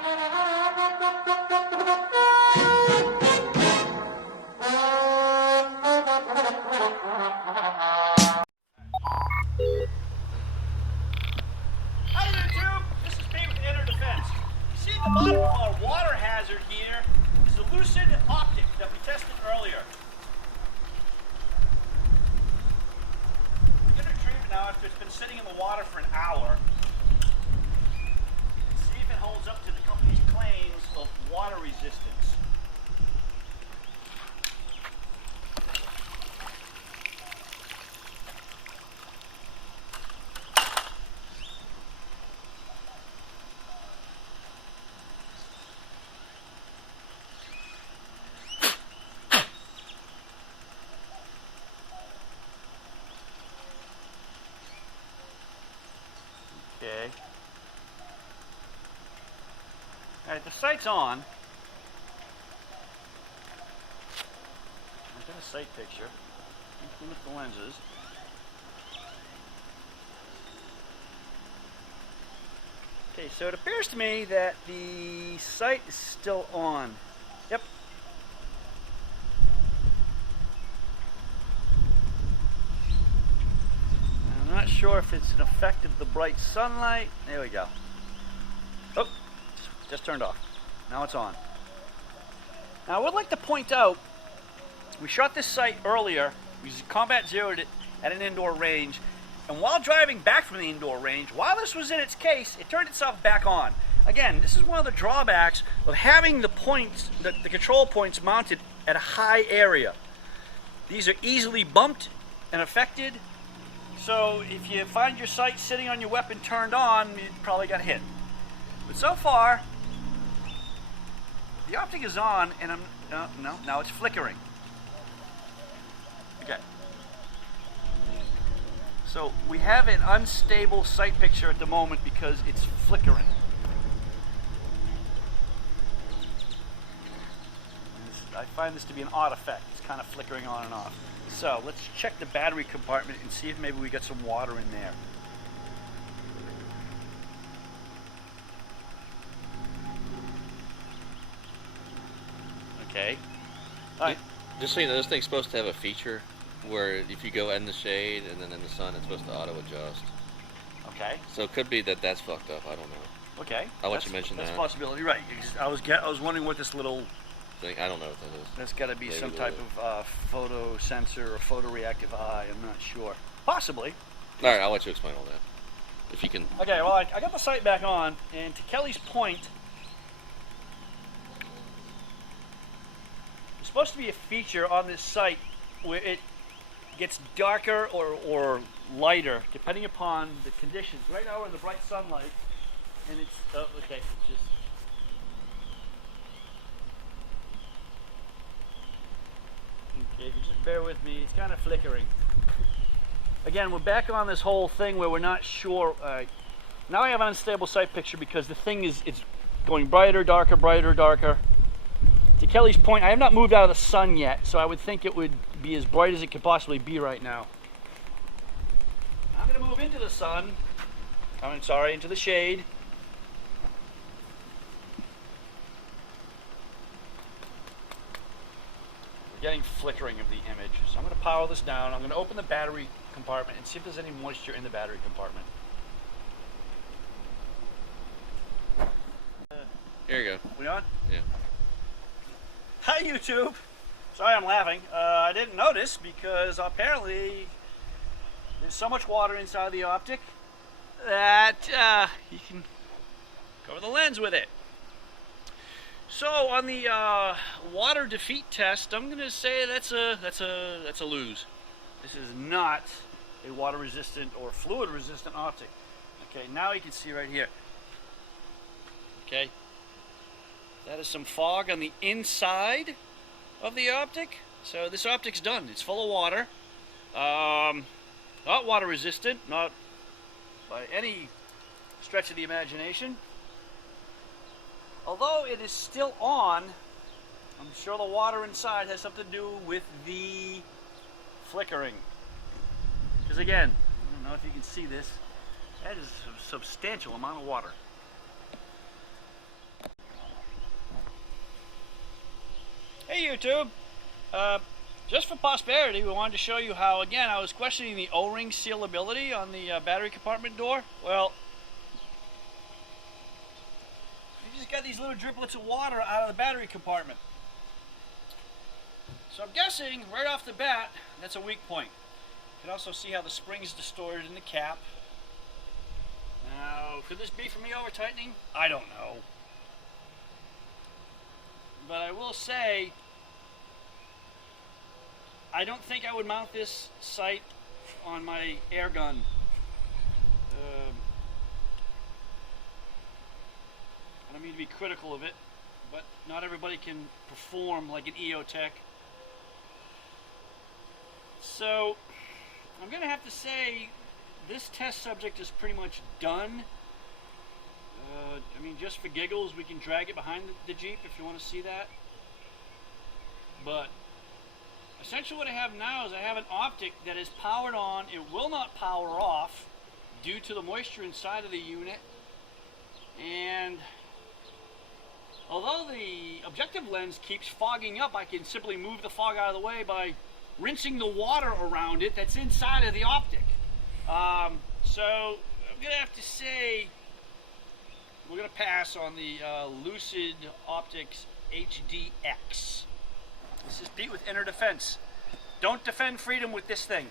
Hi YouTube, this is Pete with Inner Defense. You see at the bottom of our water hazard here is the Lucid optic that we tested earlier. We're going to retrieve it now after it's been sitting in the water for an hour. See if it holds up to the company's claims of water resistance. Okay. Alright, the sight's on. I've got a sight picture. Look at the lenses. Okay, so it appears to me that the sight is still on. Yep. I'm not sure if it's an effect of the bright sunlight. There we go. Oh, just turned off. Now it's on. Now I would like to point out, we shot this sight earlier. We combat zeroed it at an indoor range. And while driving back from the indoor range, while this was in its case, it turned itself back on. Again, this is one of the drawbacks of having the points, the control points mounted at a high area. These are easily bumped and affected. So if you find your sight sitting on your weapon turned on, you probably got hit. But so far, the optic is on, and now it's flickering. Okay. So we have an unstable sight picture at the moment because it's flickering. I find this to be an odd effect. It's kind of flickering on and off. So let's check the battery compartment and see if maybe we got some water in there. Okay. All right. Just so you know, this thing's supposed to have a feature where if you go in the shade and then in the sun, it's supposed to auto adjust. Okay. So it could be that that's fucked up. I don't know. Okay. I'll let you mention that. That's a possibility, right? I was wondering what this little thing. I don't know what that is. That's got to be maybe some type of photo sensor or photoreactive eye. I'm not sure. Possibly. All right, I'll let you explain all that. If you can. Okay. Well, I got the sight back on, and to Kelly's point, there's supposed to be a feature on this sight where it gets darker or lighter depending upon the conditions. Right now we're in the bright sunlight, and it's okay. It's just. Okay, if you just bear with me, it's kind of flickering. Again, we're back on this whole thing where we're not sure. Now I have an unstable sight picture because the thing it's going brighter, darker, brighter, darker. To Kelly's point, I have not moved out of the sun yet, so I would think it would be as bright as it could possibly be right now. I'm going to move into the sun. Into the shade. Getting flickering of the image. So I'm going to power this down. I'm going to open the battery compartment and see if there's any moisture in the battery compartment. Here you go. We on? Yeah. Hi YouTube! Sorry I'm laughing. I didn't notice because apparently there's so much water inside the optic that you can cover the lens with it. So on the water defeat test, I'm going to say that's a lose. This is not a water resistant or fluid resistant optic. Okay, now you can see right here. Okay, that is some fog on the inside of the optic. So this optic's done. It's full of water. Not water resistant, not by any stretch of the imagination. Although it is still on, I'm sure the water inside has something to do with the flickering. Because again, I don't know if you can see this, that is a substantial amount of water. YouTube. Just for posterity, we wanted to show you how, again, I was questioning the O-ring sealability on the battery compartment door. Well, you just got these little driplets of water out of the battery compartment. So I'm guessing, right off the bat, that's a weak point. You can also see how the spring is distorted in the cap. Now, could this be from me over-tightening? I don't know. But I will say, I don't think I would mount this sight on my air gun. I don't mean to be critical of it, but not everybody can perform like an EOTech. So, I'm going to have to say, this test subject is pretty much done. I mean, just for giggles, we can drag it behind the Jeep if you want to see that. But essentially what I have now is I have an optic that is powered on. It will not power off due to the moisture inside of the unit. And although the objective lens keeps fogging up, I can simply move the fog out of the way by rinsing the water around it that's inside of the optic. So I'm going to have to say we're going to pass on the Lucid Optics HDX. This is Pete with Inner Defense. Don't defend freedom with this thing.